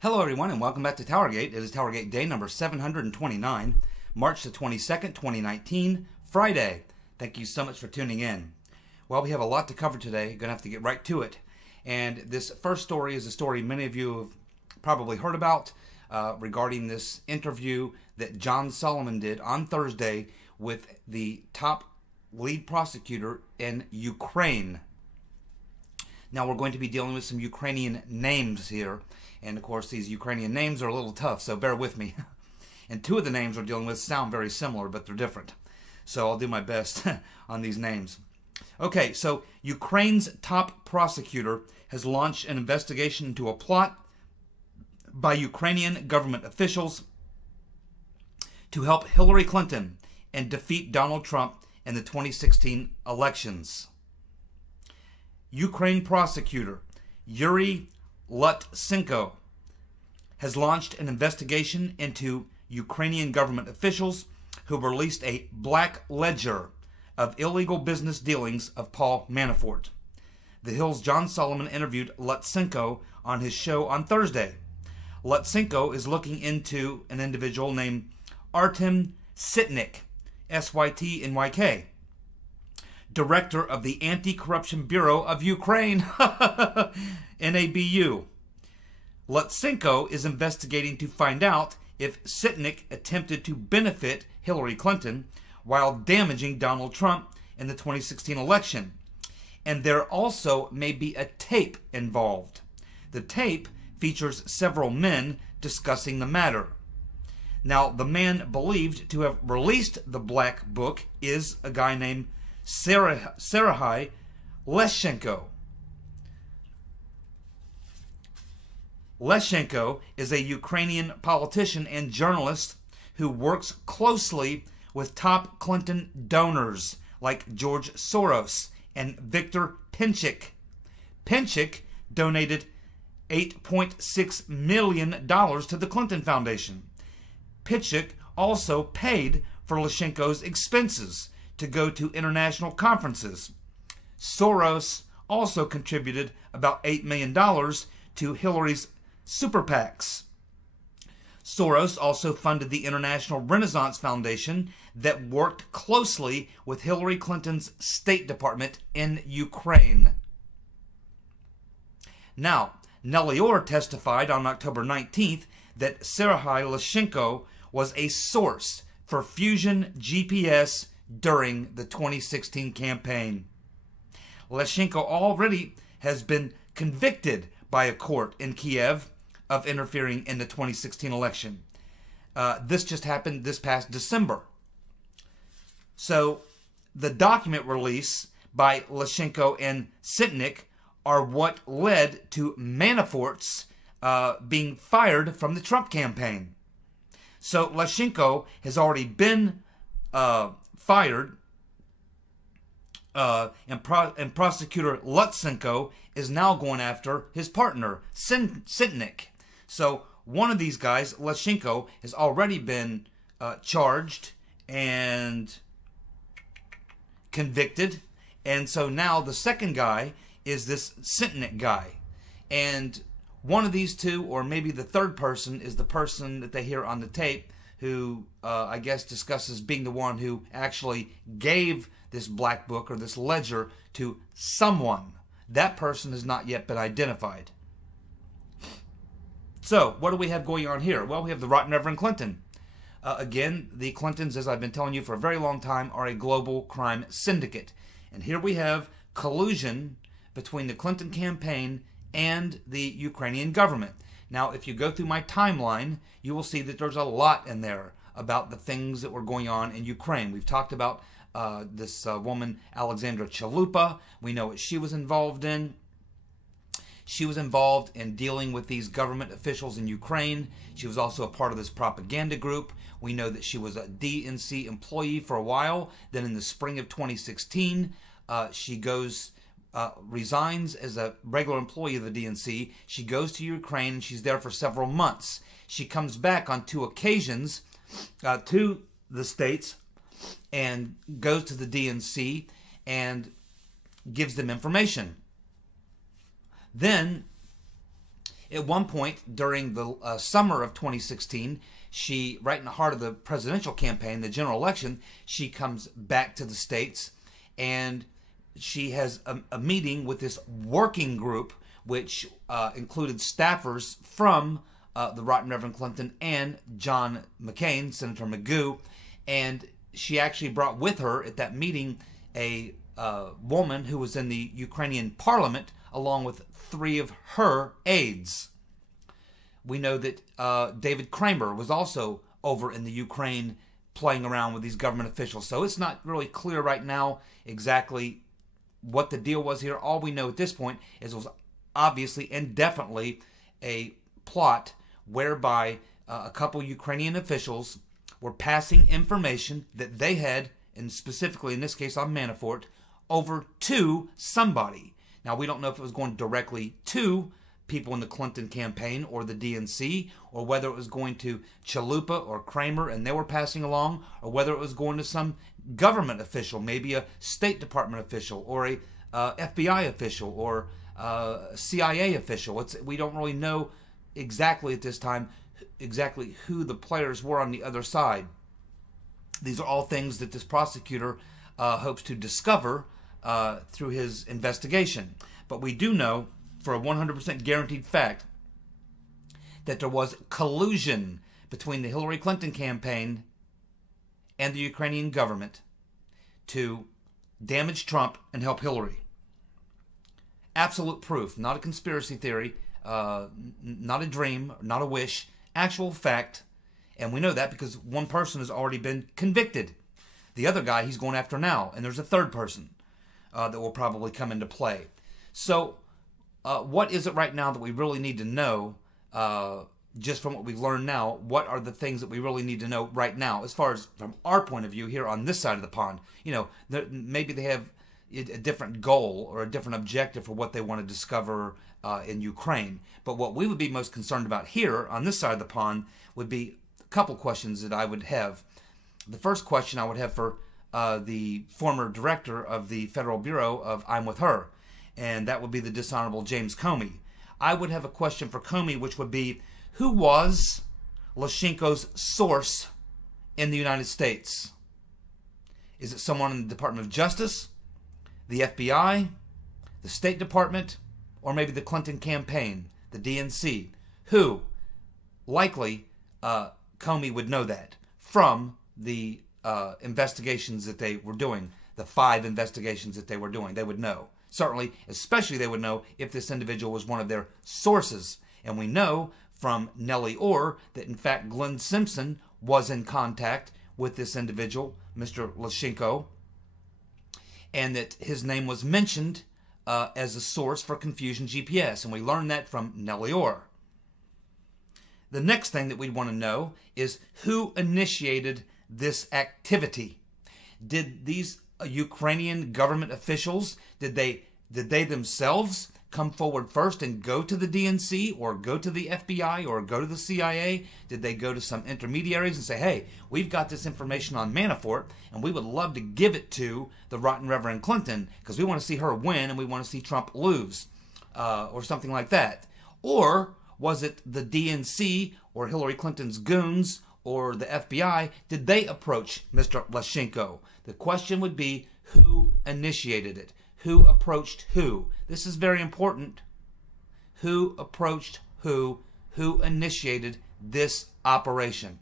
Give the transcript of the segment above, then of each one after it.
Hello everyone and welcome back to TowerGate. It is TowerGate day number 729, March the 22nd, 2019, Friday. Thank you so much for tuning in. Well, we have a lot to cover today. Going to have to get right to it. And this first story is a story many of you have probably heard about regarding this interview that John Solomon did on Thursday with the top lead prosecutor in Ukraine. Now we're going to be dealing with some Ukrainian names here. And of course, these Ukrainian names are a little tough, so bear with me. And two of the names we're dealing with sound very similar, but they're different. So I'll do my best on these names. Okay, so Ukraine's top prosecutor has launched an investigation into a plot by Ukrainian government officials to help Hillary Clinton and defeat Donald Trump in the 2016 elections. Ukraine prosecutor Yuri Lutsenko has launched an investigation into Ukrainian government officials who released a black ledger of illegal business dealings of Paul Manafort. The Hill's John Solomon interviewed Lutsenko on his show on Thursday. Lutsenko is looking into an individual named Artem Sitnik, S-Y-T-N-Y-K, director of the Anti-Corruption Bureau of Ukraine, NABU. Lutsenko is investigating to find out if Sitnik attempted to benefit Hillary Clinton while damaging Donald Trump in the 2016 election. And there also may be a tape involved. The tape features several men discussing the matter. Now, the man believed to have released the black book is a guy named Serhiy Leshchenko. Leshchenko is a Ukrainian politician and journalist who works closely with top Clinton donors like George Soros and Viktor Pinchik. Pinchik donated $8.6 million to the Clinton Foundation. Pinchik also paid for Leshchenko's expenses to go to international conferences. Soros also contributed about $8 million to Hillary's super PACs. Soros also funded the International Renaissance Foundation that worked closely with Hillary Clinton's State Department in Ukraine. Now, Nellie Orr testified on October 19th that Serhiy Leshchenko was a source for Fusion GPS during the 2016 campaign. Leshchenko already has been convicted by a court in Kiev of interfering in the 2016 election. This just happened this past December. So the document release by Leshchenko and Sitnik are what led to Manafort's being fired from the Trump campaign. So Leshchenko has already been fired, and prosecutor Lutsenko is now going after his partner, Sitnik. So one of these guys, Leshchenko, has already been charged and convicted. And so now the second guy is this Sitnik guy. And one of these two, or maybe the third person, is the person that they hear on the tape who, I guess, discusses being the one who actually gave this black book or this ledger to someone. That person has not yet been identified. So, what do we have going on here? Well, we have the Rotten Reverend Clinton. Again, the Clintons, as I've been telling you for a very long time, are a global crime syndicate. And here we have collusion between the Clinton campaign and the Ukrainian government. Now, if you go through my timeline, you will see that there's a lot in there about the things that were going on in Ukraine. We've talked about this woman, Alexandra Chalupa. We know what she was involved in. She was involved in dealing with these government officials in Ukraine. She was also a part of this propaganda group. We know that she was a DNC employee for a while. Then in the spring of 2016, she resigns as a regular employee of the DNC. She goes to Ukraine and she's there for several months. She comes back on two occasions to the States and goes to the DNC and gives them information. Then At one point during the summer of 2016, she, right in the heart of the presidential campaign, the general election, she comes back to the States, and she has a meeting with this working group, which included staffers from the Right Reverend Clinton and John McCain, Senator Magoo, and she actually brought with her at that meeting a woman who was in the Ukrainian parliament, along with 3 of her aides. We know that David Kramer was also over in the Ukraine playing around with these government officials. So it's not really clear right now exactly what the deal was here. All we know at this point is it was obviously and definitely a plot whereby a couple Ukrainian officials were passing information that they had, and specifically in this case on Manafort, over to somebody. Now, we don't know if it was going directly to people in the Clinton campaign or the DNC, or whether it was going to Chalupa or Kramer and they were passing along, or whether it was going to some government official, maybe a State Department official or a FBI official or CIA official. We don't really know exactly at this time exactly who the players were on the other side. These are all things that this prosecutor hopes to discover through his investigation. But we do know for a 100% guaranteed fact that there was collusion between the Hillary Clinton campaign and the Ukrainian government to damage Trump and help Hillary. Absolute proof, not a conspiracy theory, not a dream, not a wish, actual fact. And we know that because one person has already been convicted. The other guy he's going after now, and there's a third person that will probably come into play. So what is it right now that we really need to know, just from what we've learned now? What are the things that we really need to know right now, as far as from our point of view here on this side of the pond? You know, maybe they have a different goal or a different objective for what they want to discover in Ukraine. But what we would be most concerned about here on this side of the pond would be a couple questions that I would have. The first question I would have for the former director of the Federal Bureau of I'm With Her, and that would be the dishonorable James Comey. I would have a question for Comey, which would be, who was Lyshenko's source in the United States? Is it someone in the Department of Justice, the FBI, the State Department, or maybe the Clinton campaign, the DNC? Who? Likely, Comey would know that from the investigations that they were doing, the 5 investigations that they were doing. They would know. Certainly, especially they would know if this individual was one of their sources. And we know from Nellie Orr that, in fact, Glenn Simpson was in contact with this individual, Mr. Lyshenko, and that his name was mentioned as a source for Confusion GPS. And we learned that from Nellie Orr. The next thing that we'd want to know is who initiated this activity. Did these Ukrainian government officials, did they themselves come forward first and go to the DNC or go to the FBI or go to the CIA? Did they go to some intermediaries and say, hey, we've got this information on Manafort and we would love to give it to the Rotten Reverend Clinton because we want to see her win and we want to see Trump lose, or something like that? Or was it the DNC or Hillary Clinton's goons or the FBI? Did they approach Mr. Lyshenko? The question would be, who initiated it? Who approached who? This is very important. Who approached who? Who initiated this operation?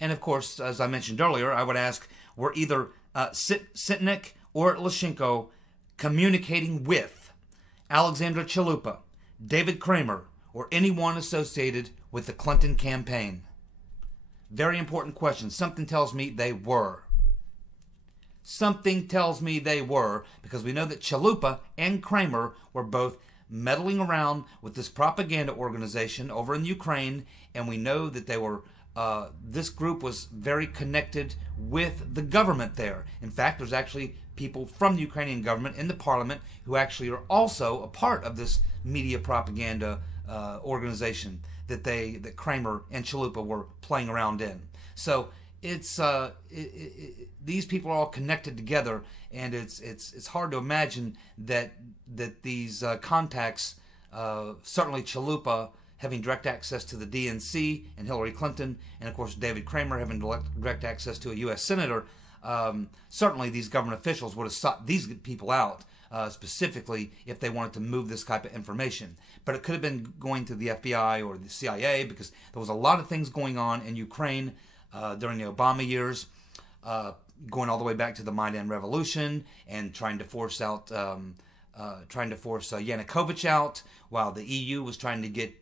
And of course, as I mentioned earlier, I would ask, were either Sitnik or Lyshenko communicating with Alexandra Chalupa, David Kramer, or anyone associated with the Clinton campaign? Very important question. Something tells me they were. Something tells me they were, because we know that Chalupa and Kramer were both meddling around with this propaganda organization over in Ukraine, and we know that they were this group was very connected with the government there. In fact, there's actually people from the Ukrainian government in the parliament who actually are also a part of this media propaganda organization that Kramer and Chalupa were playing around in. So it's these people are all connected together, and it's hard to imagine that these contacts, certainly Chalupa having direct access to the DNC and Hillary Clinton, and of course David Kramer having direct access to a U.S. senator. Certainly these government officials would have sought these people out specifically if they wanted to move this type of information. But it could have been going to the FBI or the CIA, because there was a lot of things going on in Ukraine during the Obama years, going all the way back to the Maidan Revolution and trying to force Yanukovych out, while the EU was trying to get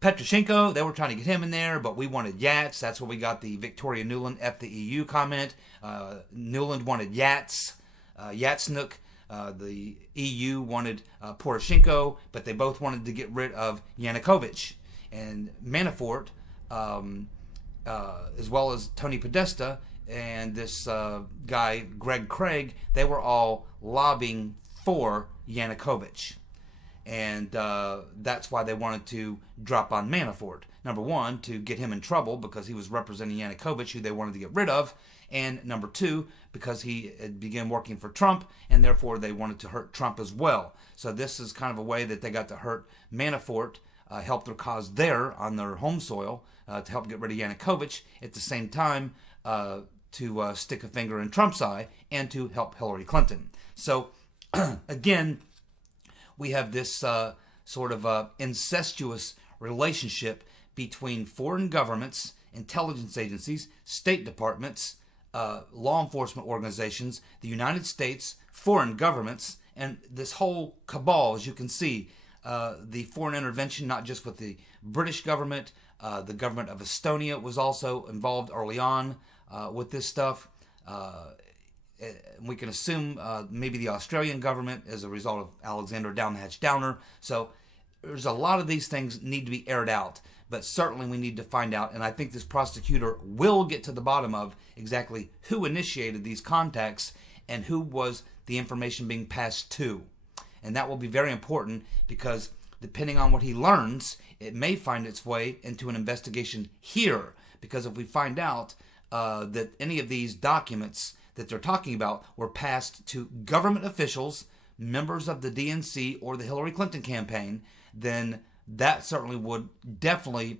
Petroshenko. They were trying to get him in there, but we wanted Yats. That's where we got the Victoria Nuland F the EU comment. Nuland wanted Yats, Yatsnuk. The EU wanted Poroshenko, but they both wanted to get rid of Yanukovych. And Manafort, as well as Tony Podesta and this guy Greg Craig, they were all lobbying for Yanukovych. And that's why they wanted to drop on Manafort. Number one, to get him in trouble because he was representing Yanukovych, who they wanted to get rid of. And number two, because he had begun working for Trump, and therefore they wanted to hurt Trump as well. So this is kind of a way that they got to hurt Manafort, help their cause there on their home soil, to help get rid of Yanukovych, at the same time to stick a finger in Trump's eye and to help Hillary Clinton. So again, we have this sort of incestuous relationship between foreign governments, intelligence agencies, state departments, law enforcement organizations, the United States, foreign governments, and this whole cabal, as you can see. The foreign intervention, not just with the British government, the government of Estonia was also involved early on with this stuff. We can assume maybe the Australian government as a result of Alexander Down the Hatch Downer. So there's a lot of these things need to be aired out, but certainly we need to find out, and I think this prosecutor will get to the bottom of exactly who initiated these contacts and who was the information being passed to. And that will be very important, because depending on what he learns, it may find its way into an investigation here. Because if we find out that any of these documents that they're talking about were passed to government officials, members of the DNC or the Hillary Clinton campaign, then that certainly would definitely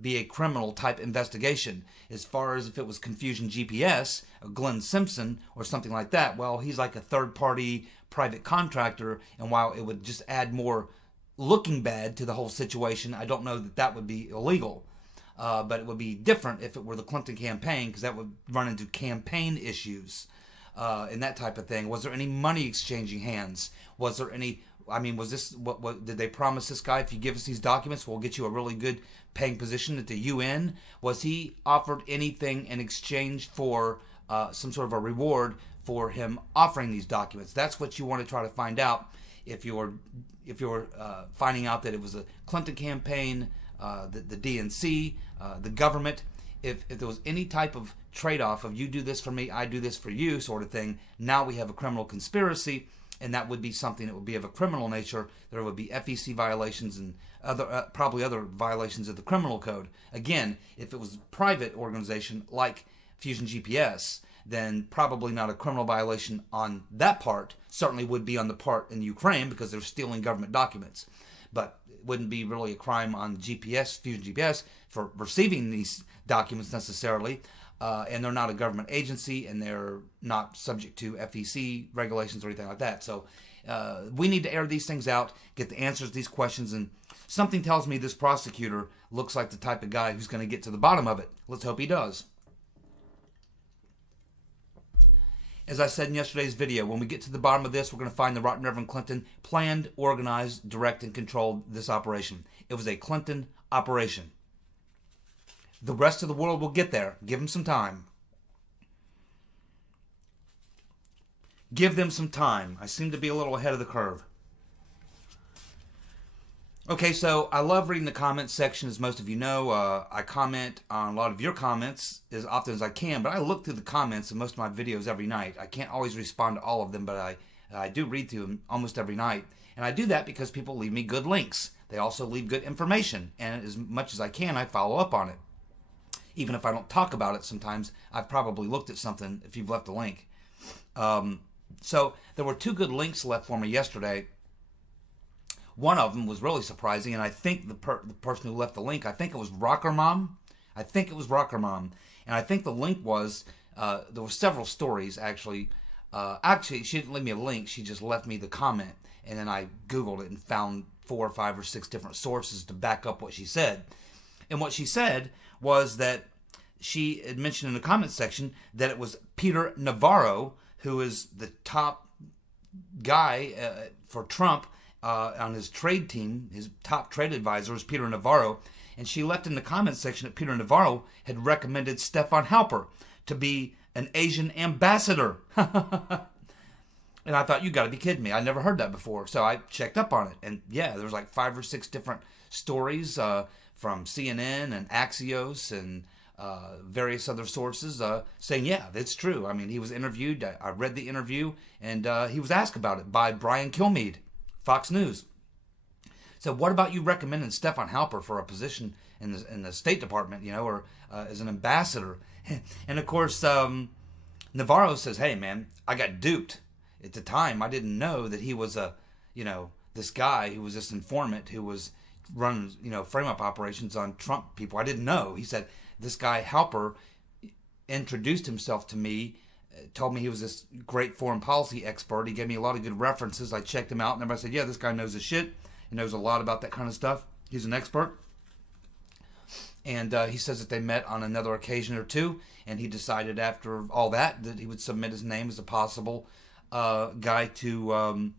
be a criminal type investigation. As far as if it was Confusion GPS, or Glenn Simpson, or something like that, well, he's like a third-party private contractor, and while it would just add more looking bad to the whole situation, I don't know that that would be illegal. But it would be different if it were the Clinton campaign, because that would run into campaign issues and that type of thing. Was there any money exchanging hands? Was there any, I mean, was this, what did they promise this guy, if you give us these documents, we'll get you a really good paying position at the UN? Was he offered anything in exchange for some sort of a reward for him offering these documents? That's what you want to try to find out if you're finding out that it was a Clinton campaign, the DNC, the government. If there was any type of trade-off of you do this for me, I do this for you sort of thing, now we have a criminal conspiracy, and that would be something that would be of a criminal nature. There would be FEC violations and other probably other violations of the criminal code. Again, if it was a private organization like Fusion GPS, then probably not a criminal violation on that part. Certainly would be on the part in Ukraine, because they're stealing government documents. But it wouldn't be really a crime on GPS, Fusion GPS, for receiving these documents necessarily. And they're not a government agency, and they're not subject to FEC regulations or anything like that. So we need to air these things out, get the answers to these questions, and something tells me this prosecutor looks like the type of guy who's going to get to the bottom of it. Let's hope he does. As I said in yesterday's video, when we get to the bottom of this, we're going to find the Right Reverend Clinton planned, organized, direct, and controlled this operation. It was a Clinton operation. The rest of the world will get there. Give them some time. Give them some time. I seem to be a little ahead of the curve. Okay, so I love reading the comments section, as most of you know. I comment on a lot of your comments as often as I can, but I look through the comments in most of my videos every night. I can't always respond to all of them, but I do read through them almost every night. And I do that because people leave me good links. They also leave good information, and as much as I can, I follow up on it. Even if I don't talk about it sometimes, I've probably looked at something if you've left a link. So there were 2 good links left for me yesterday. One of them was really surprising, and I think the person who left the link, I think it was Rocker Mom. And I think the link was, there were several stories, actually. Actually, she didn't leave me a link. She just left me the comment, and then I Googled it and found 4 or 5 or 6 different sources to back up what she said. And what she said was that she had mentioned in the comment section that it was Peter Navarro, who is the top guy for Trump on his trade team. His top trade advisor is Peter Navarro. And she left in the comment section that Peter Navarro had recommended Stefan Halper to be an Asian ambassador. And I thought, you got to be kidding me. I never heard that before. So I checked up on it. And yeah, there was like 5 or 6 different stories from CNN and Axios and various other sources saying, yeah, that's true. I mean, he was interviewed. I read the interview, and he was asked about it by Brian Kilmeade, Fox News. So what about you recommending Stefan Halper for a position in the State Department, or as an ambassador? And of course, Navarro says, hey, man, I got duped. At the time, I didn't know that he was this guy who was this informant who was running, frame-up operations on Trump people. I didn't know. He said, this guy Halper introduced himself to me, told me he was this great foreign policy expert. He gave me a lot of good references. I checked him out, and everybody said, yeah, this guy knows his shit. He knows a lot about that kind of stuff. He's an expert. And he says that they met on another occasion or 2, and he decided after all that he would submit his name as a possible guy to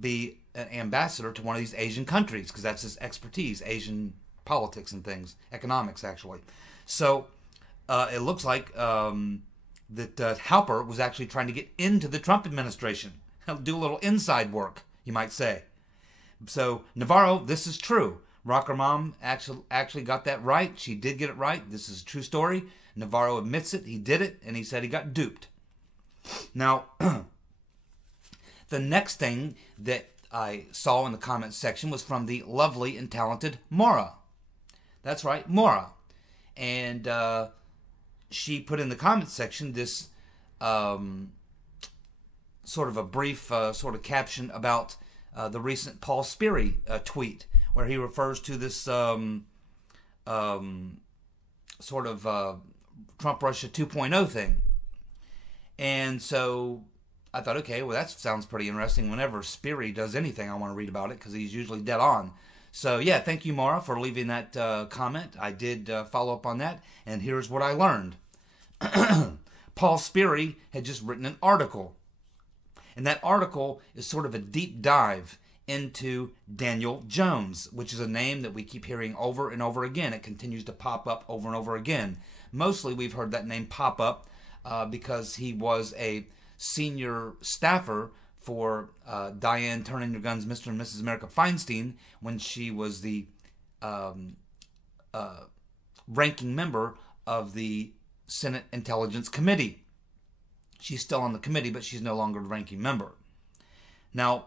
be an ambassador to one of these Asian countries, because that's his expertise, Asian politics and things, economics actually. So it looks like that Halper was actually trying to get into the Trump administration, do a little inside work, you might say. So Navarro, this is true. Rocker Mom actually got that right. She did get it right. This is a true story. Navarro admits it. He did it, and he said he got duped. Now, the next thing that I saw in the comments section was from the lovely and talented Maura. That's right, Maura. And she put in the comments section this sort of a brief sort of caption about the recent Paul Sperry tweet, where he refers to this sort of Trump-Russia 2.0 thing. And so I thought, okay, well, that sounds pretty interesting. Whenever Sperry does anything, I want to read about it because he's usually dead on. So, yeah, thank you, Maura, for leaving that comment. I did follow up on that, and here's what I learned. Paul Sperry had just written an article, and that article is sort of a deep dive into Daniel Jones, which is a name that we keep hearing over and over again. It continues to pop up over and over again. Mostly we've heard that name pop up because he was a senior staffer for Diane Turn In Your Guns, Mr. and Mrs. America Feinstein, when she was the ranking member of the Senate Intelligence Committee. She's still on the committee, but she's no longer the ranking member. Now,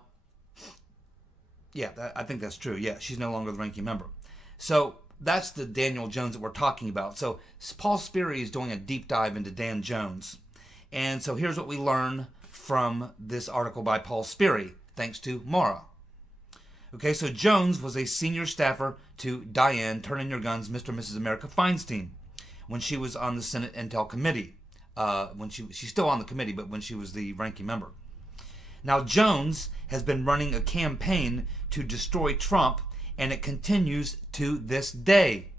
yeah, I think that's true. Yeah, she's no longer the ranking member. So that's the Daniel Jones that we're talking about. So Paul Sperry is doing a deep dive into Dan Jones. And so here's what we learn from this article by Paul Sperry, thanks to Maura. Okay, so Jones was a senior staffer to Diane Turn In Your Guns, Mr. and Mrs. America Feinstein, when she was on the Senate Intel Committee. When she's still on the committee, but when she was the ranking member. Now, Jones has been running a campaign to destroy Trump, and it continues to this day.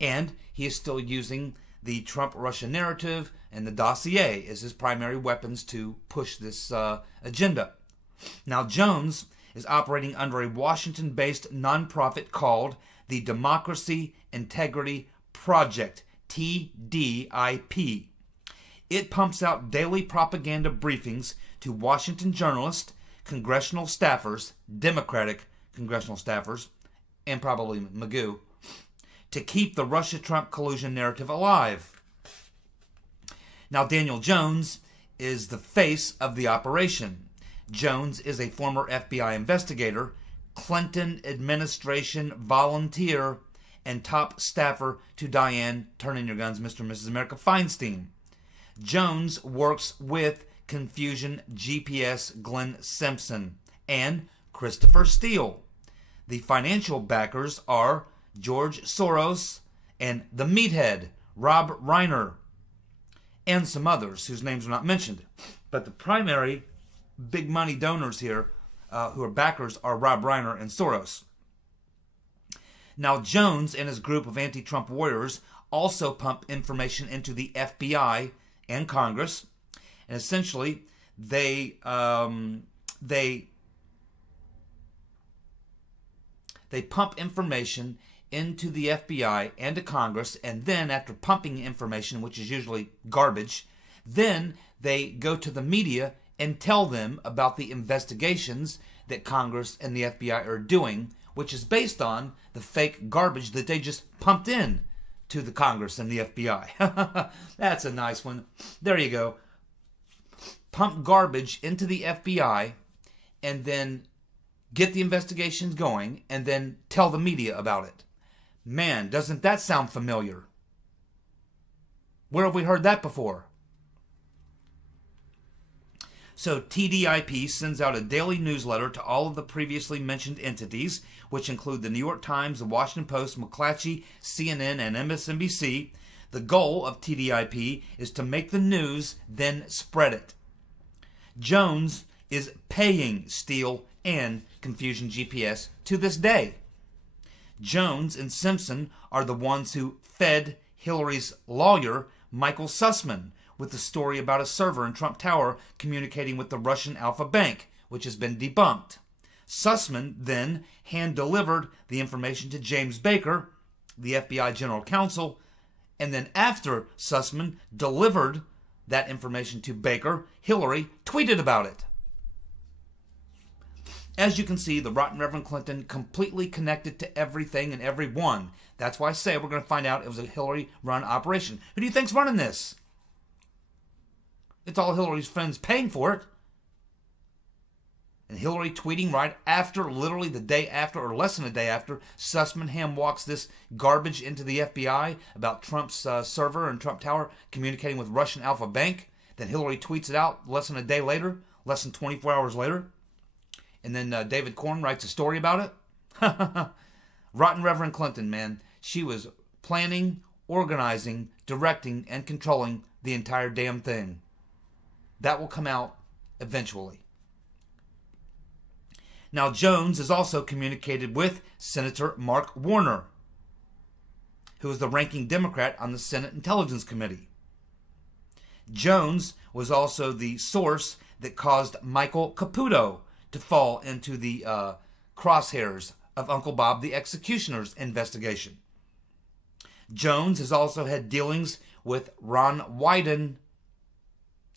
And he is still using the Trump-Russia narrative and the dossier as his primary weapons to push this agenda. Now, Jones is operating under a Washington-based nonprofit called the Democracy Integrity Project, TDIP. It pumps out daily propaganda briefings to Washington journalists, congressional staffers, Democratic congressional staffers, and probably Magoo, to keep the Russia-Trump collusion narrative alive. Now, Daniel Jones is the face of the operation. Jones is a former FBI investigator, Clinton administration volunteer and top staffer to Diane, turn in your guns, Mr. and Mrs. America Feinstein. Jones works with Confusion GPS Glenn Simpson and Christopher Steele. The financial backers are George Soros and the meathead, Rob Reiner, and some others whose names are not mentioned. But the primary big money donors here, who are backers, are Rob Reiner and Soros. Now, Jones and his group of anti-Trump warriors also pump information into the FBI and Congress, and essentially they pump information into the FBI and to Congress, and then after pumping information, which is usually garbage, then they go to the media and tell them about the investigations that Congress and the FBI are doing, which is based on the fake garbage that they just pumped in to the Congress and the FBI. That's a nice one. There you go. Pump garbage into the FBI and then get the investigations going and then tell the media about it. Man, doesn't that sound familiar? Where have we heard that before? So TDIP sends out a daily newsletter to all of the previously mentioned entities, which include the New York Times, the Washington Post, McClatchy, CNN, and MSNBC. The goal of TDIP is to make the news, then spread it. Jones is paying Steele and Confusion GPS to this day. Jones and Simpson are the ones who fed Hillary's lawyer, Michael Sussman, with the story about a server in Trump Tower communicating with the Russian Alpha Bank, which has been debunked. Sussman then hand-delivered the information to James Baker, the FBI General Counsel, and then after Sussman delivered that information to Baker, Hillary tweeted about it. As you can see, the Rotten Reverend Clinton completely connected to everything and everyone. That's why I say we're going to find out it was a Hillary-run operation. Who do you think's running this? It's all Hillary's friends paying for it. And Hillary tweeting right after, literally the day after, or less than a day after, Sussman ham-walks this garbage into the FBI about Trump's server and Trump Tower communicating with Russian Alpha Bank. Then Hillary tweets it out less than a day later, less than 24 hours later. And then David Corn writes a story about it. Rotten Reverend Clinton, man. She was planning, organizing, directing, and controlling the entire damn thing. That will come out eventually. Now, Jones has also communicated with Senator Mark Warner, who is the ranking Democrat on the Senate Intelligence Committee. Jones was also the source that caused Michael Caputo to fall into the crosshairs of Uncle Bob the Executioner's investigation. Jones has also had dealings with Ron Wyden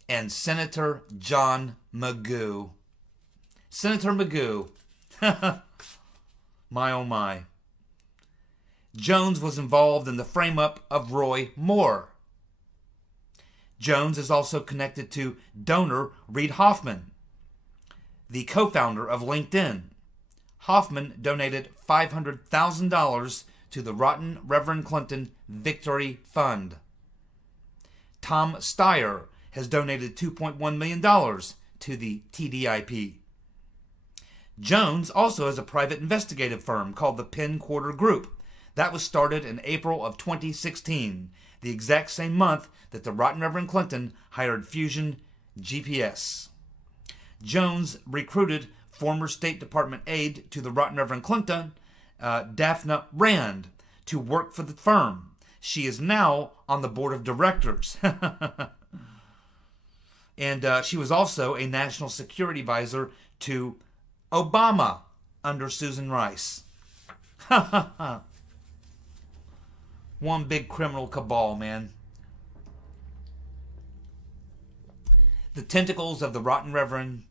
and Senator John Magoo. Senator Magoo. My oh my. Jones was involved in the frame-up of Roy Moore. Jones is also connected to donor Reid Hoffman, the co-founder of LinkedIn. Hoffman donated $500,000 to the Rotten Reverend Clinton Victory Fund. Tom Steyer has donated $2.1 million to the TDIP. Jones also has a private investigative firm called the Penn Quarter Group. That was started in April of 2016, the exact same month that the Rotten Reverend Clinton hired Fusion GPS. Jones recruited former State Department aide to the Rotten Reverend Clinton, Daphne Rand, to work for the firm. She is now on the board of directors. And she was also a national security advisor to Obama under Susan Rice. One big criminal cabal, man. The tentacles of the Rotten Reverend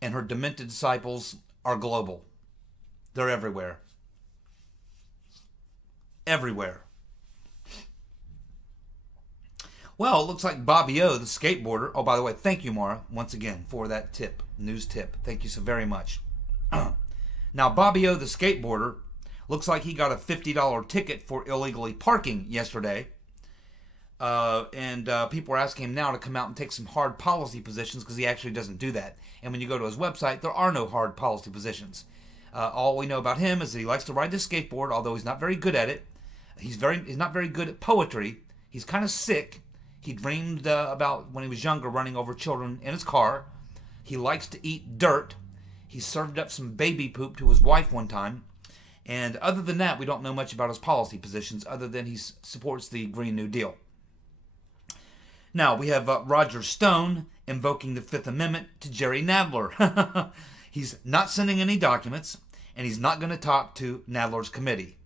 and her demented disciples are global. They're everywhere. Everywhere. Well, it looks like Bobby O, the skateboarder. Oh, by the way, thank you, Mara, once again, for that tip, news tip. Thank you so very much. Now, Bobby O, the skateboarder, looks like he got a $50 ticket for illegally parking yesterday. And people are asking him now to come out and take some hard policy positions because he actually doesn't do that. And when you go to his website, there are no hard policy positions. All we know about him is that he likes to ride his skateboard, although he's not very good at it. He's not very good at poetry. He's kind of sick. He dreamed about when he was younger running over children in his car. He likes to eat dirt. He served up some baby poop to his wife one time. And other than that, we don't know much about his policy positions other than he supports the Green New Deal. Now, we have Roger Stone invoking the Fifth Amendment to Jerry Nadler. He's not sending any documents, and he's not going to talk to Nadler's committee.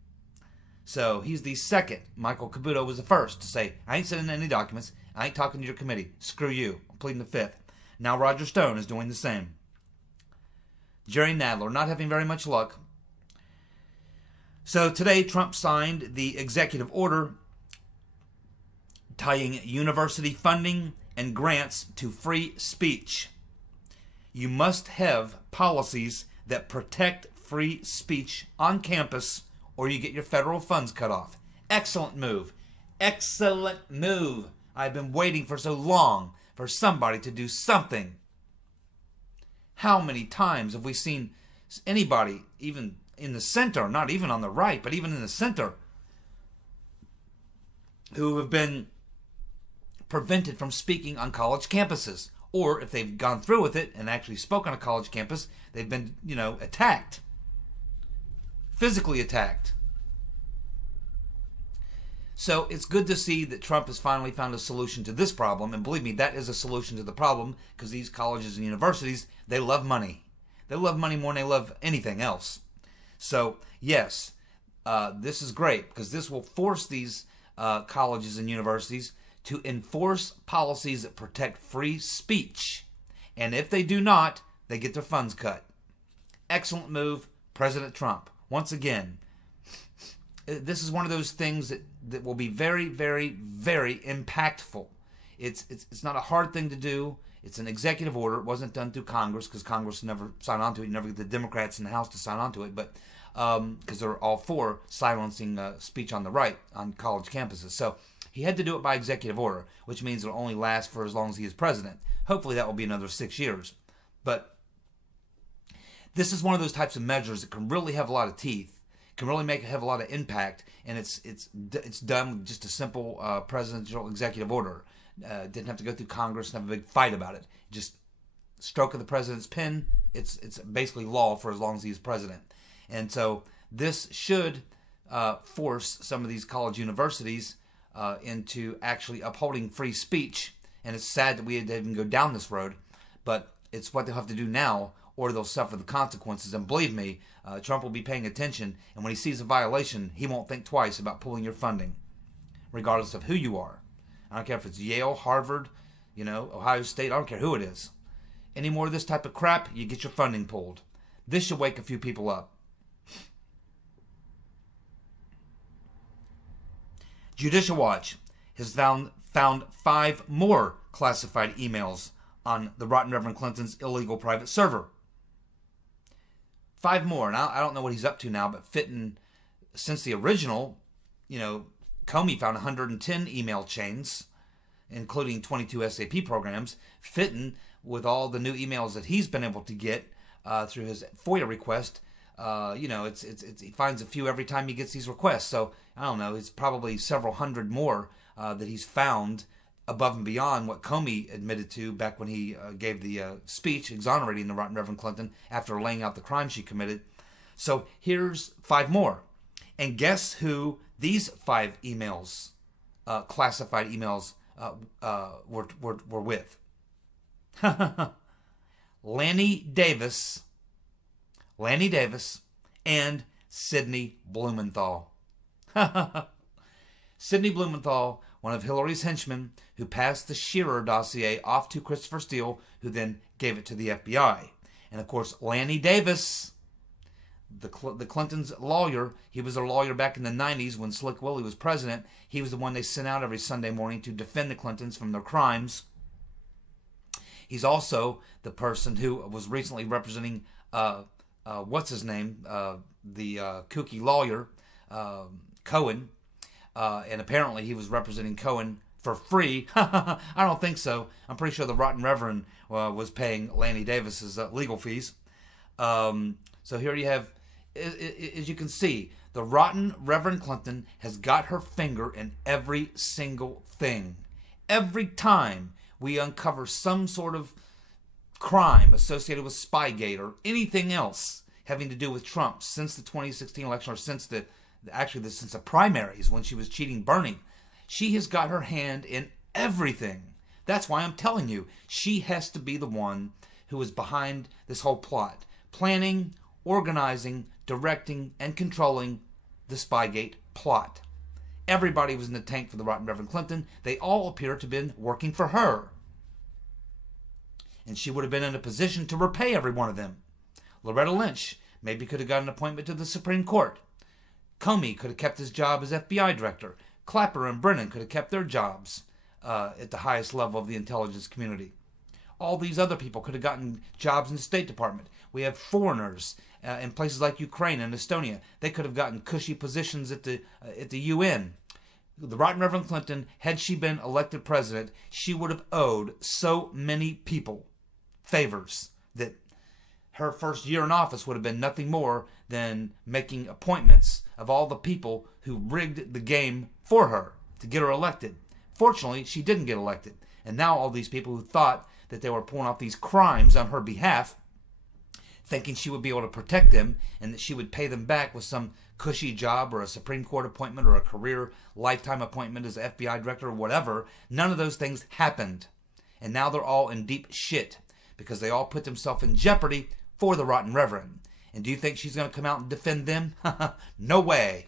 So he's the second. Michael Caputo was the first to say, I ain't sending any documents. I ain't talking to your committee. Screw you. I'm pleading the Fifth. Now Roger Stone is doing the same. Jerry Nadler not having very much luck. So today, Trump signed the executive order tying university funding and grants to free speech. You must have policies that protect free speech on campus or you get your federal funds cut off. Excellent move. Excellent move. I've been waiting for so long for somebody to do something. How many times have we seen anybody, even in the center, not even on the right, but even in the center, who have been prevented from speaking on college campuses? Or if they've gone through with it and actually spoke on a college campus, they've been, attacked. Physically attacked. So it's good to see that Trump has finally found a solution to this problem. And believe me, that is a solution to the problem because these colleges and universities, they love money. They love money more than they love anything else. So, yes, this is great because this will force these colleges and universities to enforce policies that protect free speech. And if they do not, they get their funds cut. Excellent move, President Trump. Once again, this is one of those things that will be very, very, very impactful. It's not a hard thing to do. It's an executive order. It wasn't done through Congress because Congress never signed on to it. You never get the Democrats in the House to sign on to it, but because they're all for silencing speech on the right on college campuses. So he had to do it by executive order, which means it'll only last for as long as he is president. Hopefully that will be another 6 years. But this is one of those types of measures that can really have a lot of teeth, can really have a lot of impact, and it's done with just a simple presidential executive order. Didn't have to go through Congress and have a big fight about it. Just stroke of the president's pen. It's basically law for as long as he's president. And so this should force some of these college universities into actually upholding free speech. And it's sad that we had to even go down this road, but it's what they'll have to do now, or they'll suffer the consequences. And believe me, Trump will be paying attention, and when he sees a violation, he won't think twice about pulling your funding, regardless of who you are. I don't care if it's Yale, Harvard, Ohio State, I don't care who it is. Any more of this type of crap, you get your funding pulled. This should wake a few people up. Judicial Watch has found 5 more classified emails on the rotten Reverend Clinton's illegal private server. 5 more. And I don't know what he's up to now, but fitting, since the original, Comey found 110 email chains, including 22 SAP programs, fitting with all the new emails that he's been able to get through his FOIA request. He finds a few every time he gets these requests. So, I don't know, it's probably several hundred more that he's found above and beyond what Comey admitted to back when he gave the speech exonerating the rotten Reverend Clinton after laying out the crime she committed. So, here's 5 more. And guess who these 5 emails, classified emails, were with? Lanny Davis, and Sidney Blumenthal. Sidney Blumenthal, one of Hillary's henchmen, who passed the Shearer dossier off to Christopher Steele, who then gave it to the FBI. And of course, Lanny Davis, the Clintons' lawyer, he was a lawyer back in the 90s when Slick Willie was president. He was the one they sent out every Sunday morning to defend the Clintons from their crimes. He's also the person who was recently representing what's his name, the kooky lawyer, Cohen, and apparently he was representing Cohen for free. I don't think so. I'm pretty sure the Rotten Reverend was paying Lanny Davis's legal fees. So here you have, as you can see, the Rotten Reverend Clinton has got her finger in every single thing. Every time we uncover some sort of crime associated with Spygate or anything else having to do with Trump since the 2016 election, or since since the primaries when she was cheating Bernie, she has got her hand in everything. That's why I'm telling you, she has to be the one who is behind this whole plot, planning, organizing, directing, and controlling the Spygate plot. Everybody was in the tank for the Rotten Reverend Clinton. They all appear to have been working for her. And she would have been in a position to repay every one of them. Loretta Lynch maybe could have got an appointment to the Supreme Court. Comey could have kept his job as FBI director. Clapper and Brennan could have kept their jobs at the highest level of the intelligence community. All these other people could have gotten jobs in the State Department. We have foreigners in places like Ukraine and Estonia. They could have gotten cushy positions at the UN. The Rotten Reverend Clinton, had she been elected president, she would have owed so many people favors that her first year in office would have been nothing more than making appointments of all the people who rigged the game for her to get her elected. Fortunately, she didn't get elected. And now all these people who thought that they were pulling off these crimes on her behalf, thinking she would be able to protect them and that she would pay them back with some cushy job or a Supreme Court appointment or a career lifetime appointment as FBI director or whatever, none of those things happened. And now they're all in deep shit because they all put themselves in jeopardy for the Rotten Reverend. And do you think she's going to come out and defend them? No way.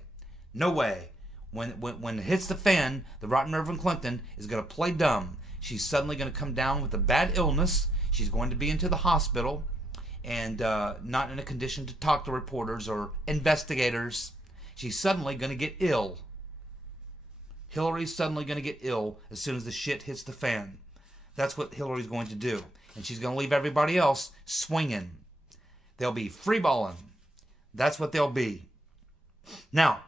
No way. When it hits the fan, the Rotten Reverend Clinton is going to play dumb. She's suddenly going to come down with a bad illness. She's going to be into the hospital and not in a condition to talk to reporters or investigators. She's suddenly going to get ill. Hillary's suddenly going to get ill as soon as the shit hits the fan. That's what Hillary's going to do. And she's going to leave everybody else swinging. They'll be freeballing. That's what they'll be. Now,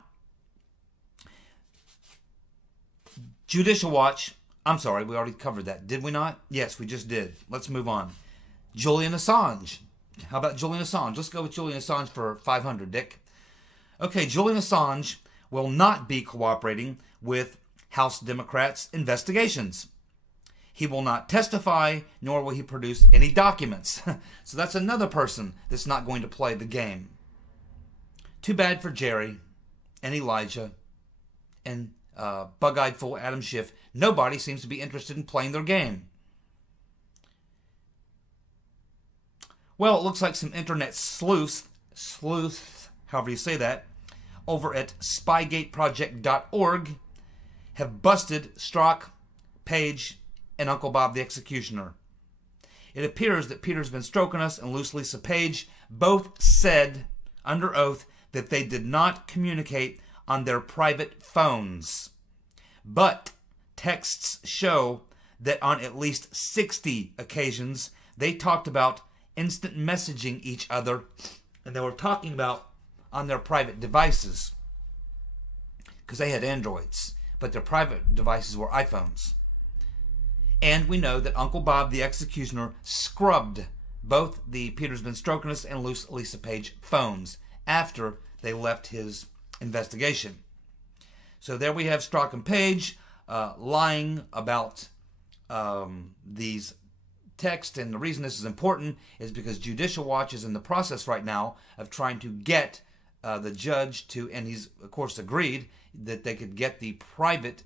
Judicial Watch. I'm sorry, we already covered that. Did we not? Yes, we just did. Let's move on. Julian Assange. How about Julian Assange? Let's go with Julian Assange for 500, Dick. Okay, Julian Assange will not be cooperating with House Democrats' investigations. He will not testify, nor will he produce any documents. So that's another person that's not going to play the game. Too bad for Jerry and Elijah and bug-eyed fool Adam Schiff. Nobody seems to be interested in playing their game. Well, it looks like some internet sleuths, however you say that, over at SpygateProject.org have busted Strzok, Paige, and Uncle Bob the Executioner. It appears that Peter's Been Stroking Us and Loose Lisa Paige both said under oath that they did not communicate on their private phones. But texts show that on at least 60 occasions they talked about instant messaging each other, and they were talking about on their private devices because they had Androids, but their private devices were iPhones. And we know that Uncle Bob the Executioner scrubbed both the Peter's Been Stroking Us and Loose Lisa Paige phones after they left his investigation. So there we have Strzok and Paige lying about these texts, and the reason this is important is because Judicial Watch is in the process right now of trying to get the judge to, and he's of course agreed that they could get the private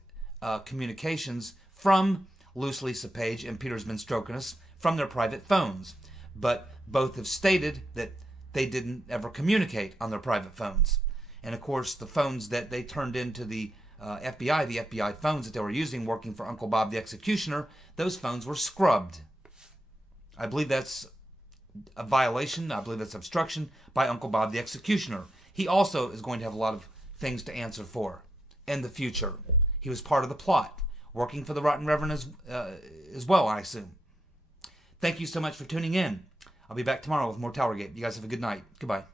communications from Loose Lisa Paige and Peter's Been Stroking Us from their private phones. But both have stated that they didn't ever communicate on their private phones. And of course, the phones that they turned into the FBI phones that they were using working for Uncle Bob the Executioner, those phones were scrubbed. I believe that's a violation. I believe that's obstruction by Uncle Bob the Executioner. He also is going to have a lot of things to answer for in the future. He was part of the plot, working for the Rotten Reverend as well, I assume. Thank you so much for tuning in. I'll be back tomorrow with more TowerGate. You guys have a good night. Goodbye.